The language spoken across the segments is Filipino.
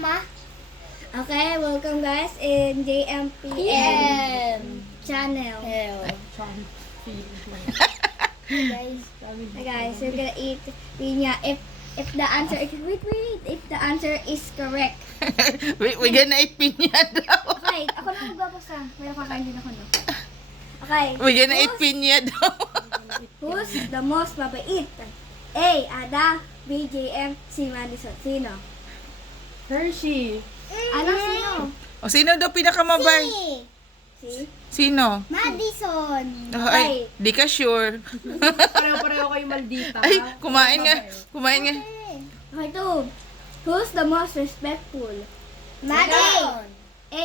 Ma? Okay, welcome guys in JMPM channel. Guys, hi guys, we're gonna eat piña. If the answer is if the answer is correct. We're gonna eat piña daw. Okay, ako na magbabasa. Meron kakain din ako, no? Okay. We're gonna eat piña daw. Who's the most mabait? A. Ada. B. JM. C. Madison. Sino? Hershey. Ano sino? O sino daw pinakamabay? Si Sino? Madison. Oh, ay, di ka sure. Pareho-pareho kayo maldita. Ay, kumain nga. Kumain nga. Okay, two. Who's the most respectful? Madison. A.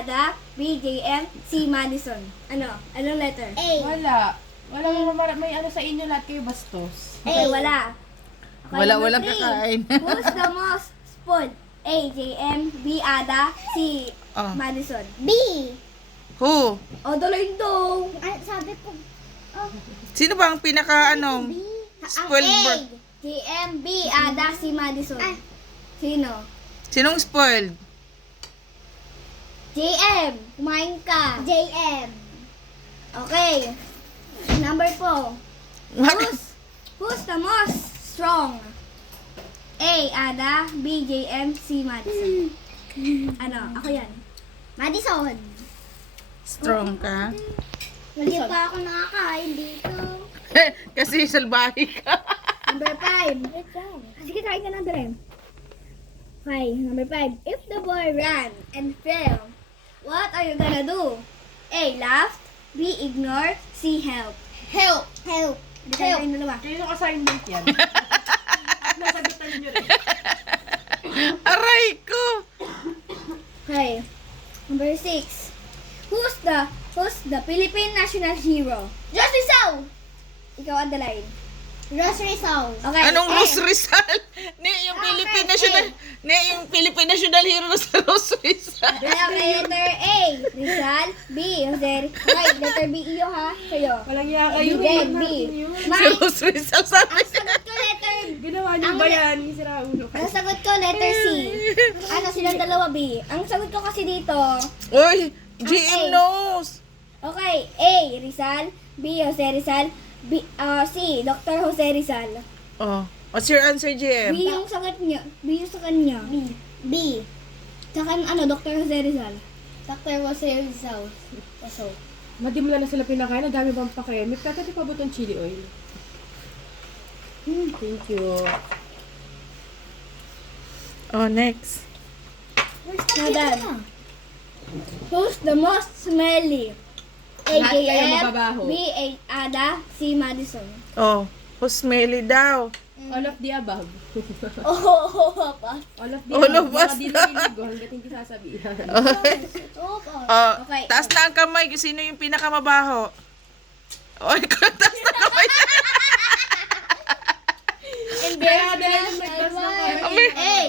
Ada. B. JM. C. Madison. Ano? Anong letter? A. Wala. May ano sa inyo, lahat kayo bastos. A. Wala. Okay, Walang number three. kakain. Who's the most spoiled? A. JM. B. Ada. C. Oh. Madison. B. Who? O, dalayin daw. Sabi ko. Sino ba ang pinaka ano? Spoiled bro. JM. B. Ada. C. Madison. Sino? Sinong spoiled? JM. Kumain ka. JM. Okay. Number 4. Who's the most strong? A. Ada. B. JM. C. Madison. Ano? Ako yan. Madison. Strong ka? Hindi pa ako nakakain dito. Kasi salbahe ka. Number 5. Sige, kain ka na, Dre. Okay, number 5. If the boy ran and fell, what are you gonna do? A. Laugh. B. Ignore. C. Help. Help. Help. Help. Kayo yung assignment yan. Nasagutan nyo rin. Aray ko! Okay. Number 6. Who's the Philippine national hero? Ross Rizal. Ikaw, Adeline. Ross Rizal. Okay. Anong A. Ross Rizal? Yung Philippine National... yung Philippine National Hero na sa Ross Rizal. Okay, letter A. Rizal. B. Jose. Okay, letter B. Iyo ha. Sa'yo. Walang iya kayo. Then B. Si Mike. Ross Rizal sabi. Ang sagot ko letter Ginawa niyo ba yan? Sira ulo Ang kayo. sagot ko letter C. Ano silang dalawa B? Ang sagot ko kasi dito. Uy, GM knows. Okay, A. Rizal. B. Jose Rizal. B. C. Dr. Jose Rizal. Oh, what's your answer, GM? B yung sagot niya. B yung sa kanya. B. B. Saka ano, Dr. Jose Rizal. Dr. Jose Rizal. So, Madi mo na sila pinakain. Ang dami bang pakain. May pwede pa ba itong chili oil? Thank you. Oh, next. now done. Who's the most smelly? A. Lahat kayo JM. mababaho. B. A. Ada. C. Madison. Oh, who's smelly daw? All of the above. Oh, pa. All of the All of above. us Mga dinilig ko hanggat hindi sasabihan. Oh, pa. Oh, Okay. taas na ang kamay. Sino yung pinakamabaho? Oh, ikaw, taas na kamay. Kaya dala yung nagtas na kayo. Hey.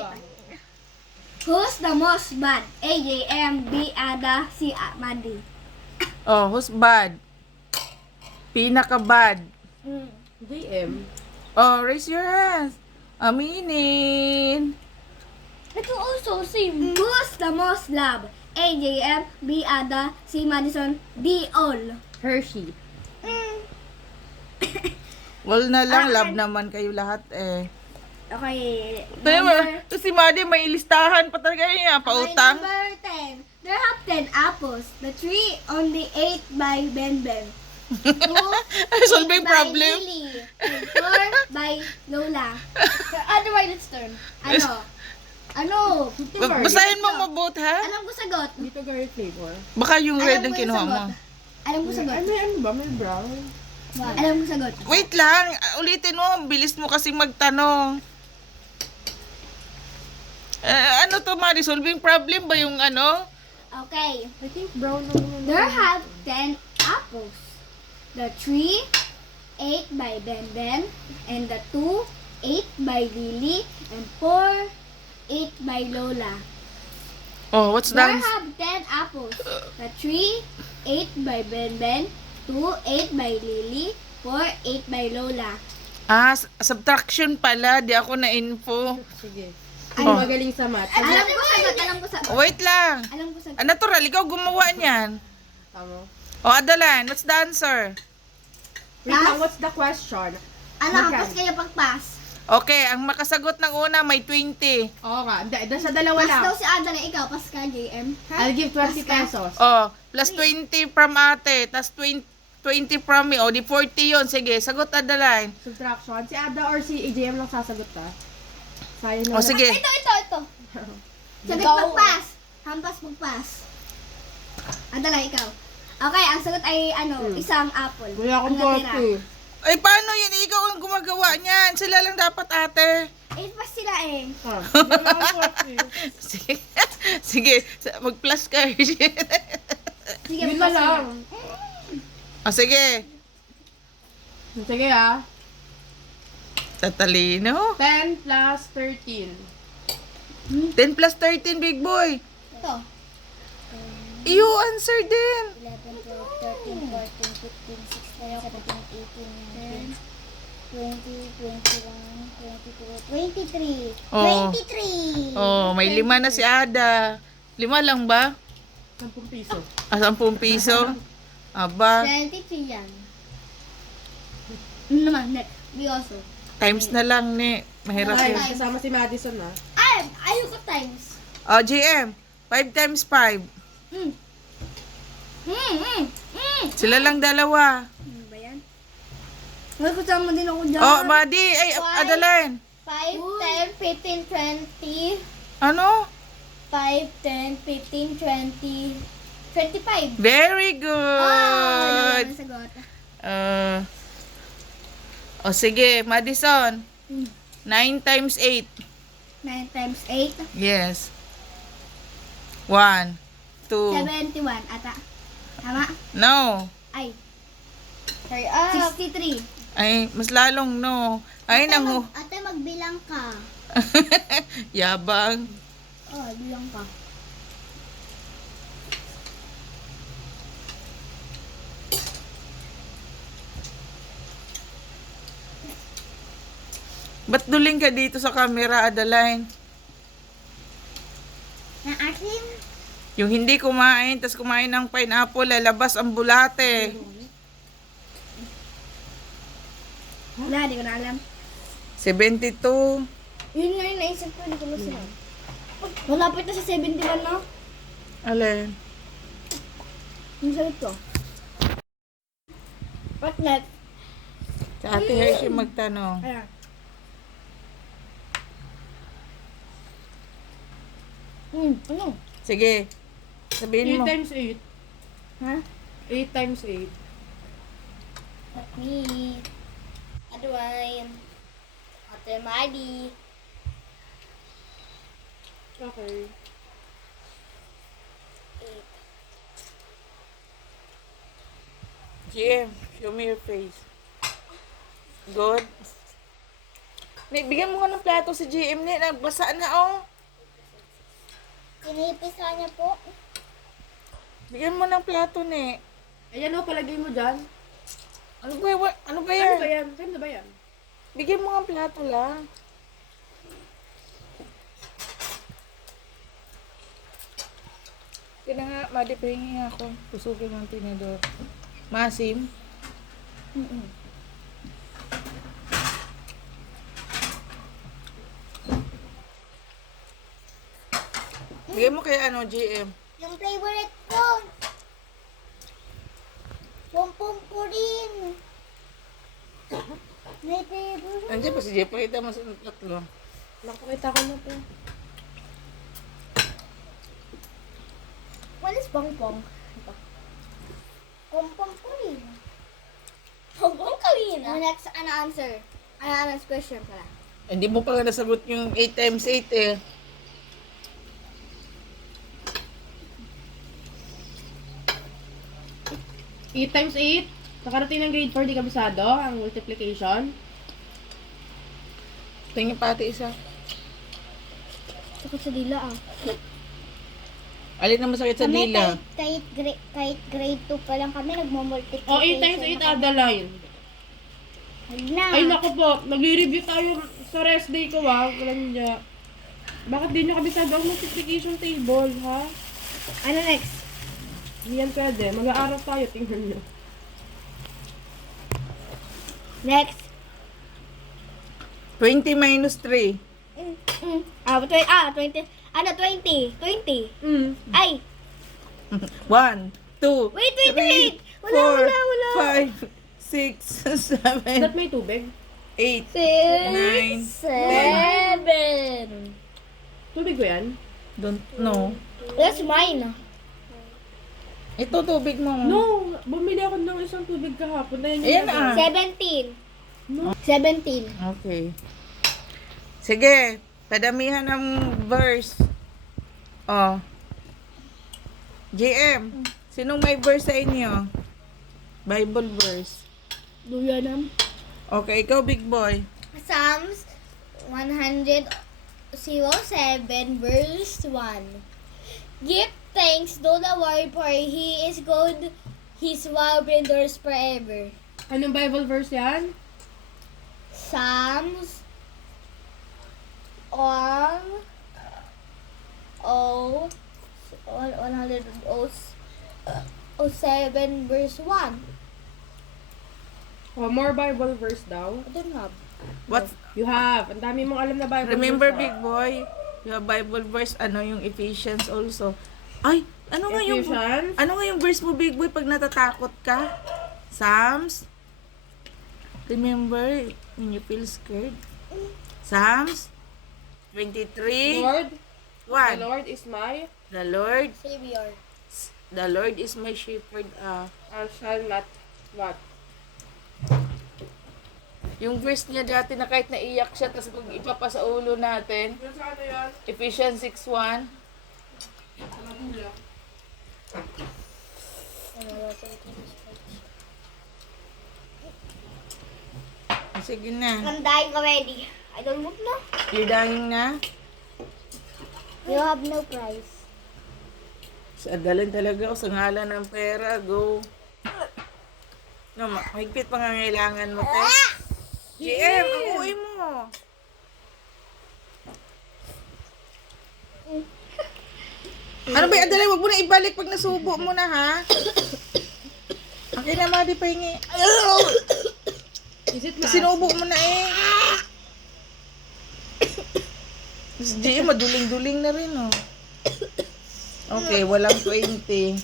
Who's the most bad? A. JM. B. Ada. C. Madi. Oh, who's bad? Pinaka-bad. JM. Oh, raise your hands. Aminin. Ito also same. Who's the most love? A. JM. B. Ada. C. Madison. D. All. Hershey. Well na lang, love naman kayo lahat eh. Okay. Pero si Madi may listahan pa talaga niya, pautang. Number 10. There have 10 apples. The tree only ate by Ben Ben. 2 Solving by problem. Lily. And 4 by Lola. Ano right it's turn? Ano? Ano? Basahin mo mabuti ha. Alam ko sagot. Dito garlic flavor. Baka yung red Alam ang ko yung kinuha mo. sagot. Alam ko sagot. Ano ba? May brown? Alam ko sagot. Wait lang, ulitin mo, bilis mo kasi magtanong. Ano to, Madi? Solving problem ba yung ano? Okay. I think brown naman. There have 10 apples. The tree ate by Ben Ben, and the 2 ate by Lily, and 4 ate by Lola. Oh, what's There that? have 10 apples. The tree ate by Ben Ben, 2 ate by Lily, 4 ate by Lola. Ah, subtraction pala, di ako na-info. Sige. Sino magaling sa math? Alam ko sagot, alam ko sagot. Wait lang. Alam ko sagot. Natural, ikaw gumawa niyan. Tama. O, Adaline, what's the answer? Wait lang, what's the question? Ano, Magkano? pas kayo pag-pass. Okay, ang makasagot ng una may 20. Oo nga, sa dalawa Pas lang. daw si Ada na ikaw, pas ka, JM. I'll give 20 pesos. Oh, plus 20 from ate, tas 20 from me. O, di 40 yun. Sige, sagot Adaline. Subtraction. Si Ada or si AJM lang sasagot ta. Sayang O, sige. Ito. Sagot pag-pass. Hampas pag-pass. Ada na ikaw. Okay, ang sagot ay isang apple. Wala akong Ang natira. 40. Ay, paano yan? Ikaw ang gumagawa niyan. Sila lang dapat ate. Eh, pas sila eh. Ah, wala akong 40. Sige. Sige, mag-plus ka. Sige, Yun na pas sila. lang. O, sige. Sige ah. Tatalino. 10 plus 13. 10 plus 13, big boy. Ito. You answer din. 11, 12, 13, 14, 15, 16, 17, 18, 19, 20, 21, 22, 23. Oh. 23! Oh, may 5 na si Ada. 5 lang ba? 10 piso. 10 piso? Aba, 23 yan. Ano naman, next. We also. times na lang ni. Mahirap Ay, yun. kasama si Madison ah. Ay, ayoko times. Oh, GM. 5 times 5. Sila lang dalawa. Ano ba yan? May kasama din ako dyan. Oh, Madi. Ay, Why? Adaline. 5, 10, 15, 20. Ano? 5, 10, 15, 20, 25. Very Oh, good. nasagot. Oh, sige. Madison. Hmm. 9 times 8. 9 times 8, Yes. 1, 2. 71. Ata. Tama? No. Ay. Hurry up. 63. Ay, mas lalong no. Ay, nangu. Ate, magbilang ka. Yabang. Oh, bilang ka. Ba't duling ka dito sa camera, Adaline? Na akin? Yung hindi kumain, tas kumain ng pineapple, lalabas ang bulate. Wala, di ko na alam. 72. Yun nga yung naisip ko, hindi ko na sila. Malapit na sa 71 na. Alin? Yung sagot ko. What next? Sa Ate Hershey magtanong. Ayan. Ano? Sige. Sabihin 8 mo. times 8. Ha? 8 times 8. Not me. Adwine. Ate Maddie. Okay. 8. GM, show me your face. Good. Bigyan mo nga ng plato si GM ni. Nagbasa na oh. Sinipisa niya po. Bigyan mo ng plato ni. Ayan o, palagay mo dyan. Ano ba yan? Ano ba Ano yan? ba yan? Saan na ba yan? Bigyan mo ng plato lang. Kaya nga, Madi, pahingi nga ako. Pusugin ng tinidor. Masim? Bigyan mo kay ano, GM. Yung favorite ko. Pompom ko rin. May favorite. Andiyan pa si GM. Pakita mo sa tatlo. Nakakita ko na po. What is pongpong? Pompom ko rin. Pompom ko rin. Next, answer? Next question pala. Hindi mo pa nga nasagot yung 8 times 8 eh. Eight times 8. Nakarating ng grade 4, di kabisado ang multiplication. Tingin pati isa. Sakit sa dila ah. Alin na masakit sa dila? Kahit grade 2 pa lang kami nagmumultiplication. O, 8 times 8, Adeline. Huwag na. Ay, naku po. Nag-review tayo sa rest day ko, ah. Walang niya. Bakit di nyo kabisado ang multiplication table, ha? Ano next? Hindi yan pwede. Mag-aaral tayo, tingnan nyo. Next. 20 minus 3. 20. Ano, 20. 20. Ay, 1, 2, wait. 3, Wala. 4, 5, 6, 7, Ba't may tubig? 8. 6, 7. Tubig ko yan? Don't know. That's mine. Ito tubig mo. No! Bumili ako ng isang tubig kahapon. Na Ayan ah. 17. 17. Okay. Sige. Padamihan ng verse. Oh. JM. Sinong may verse sa inyo? Bible verse. Duyanam. Okay, ikaw big boy. Psalms 107 verse 1. Give thanks to the Lord for He is good. His love endures forever. Anong Bible verse yan? Psalms 107 verse 1. Oh, more Bible verse daw. I don't have. What? You have. Ang dami mong alam na Bible Remember verse. big boy? Yung Bible verse, ano yung Ephesians also. Ay, ano nga yung Ephesians? ano nga yung verse mo big boy pag natatakot ka? Psalms? Remember when you feel scared? Psalms 23 Lord, the 1. Lord is my, The Lord is my shepherd. I shall not what? Yung verse niya dati na kahit naiyak siya tapos pag ipapasa ulo natin, Yung sa ano yan? Ephesians 6:1. Sige na. I'm dying already. I don't want na. You're dying na? You have no price. Sa dalan talaga ako sa ngalan ng pera. Go. No, mahigpit pangangailangan mo, te. GM, ang uwi mo. Ano ba yung adalay? Huwag mo na ibalik pag nasubo mo na, ha? Okay na, Madi, pahingi. Is it not? Sinubo mo na eh. Si GM, maduling-duling na rin, oh. Okay, walang 20.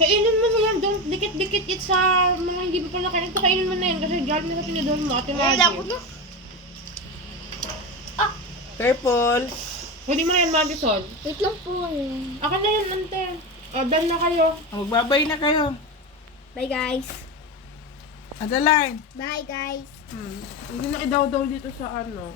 Kainin mo na yan. Don't dikit-dikit it sa mga hindi mo pa nakain. Ito kainin mo na yan kasi galing na sa tinidor mo. Ate Wala ko Maggie. na. Purple. Pwede mo na yan, Madison. Wait lang po. Akin na yan, ante. O, done na kayo. Magbabay na kayo. Bye guys. Adaline. Bye guys. Hindi na idaw-daw dito sa ano.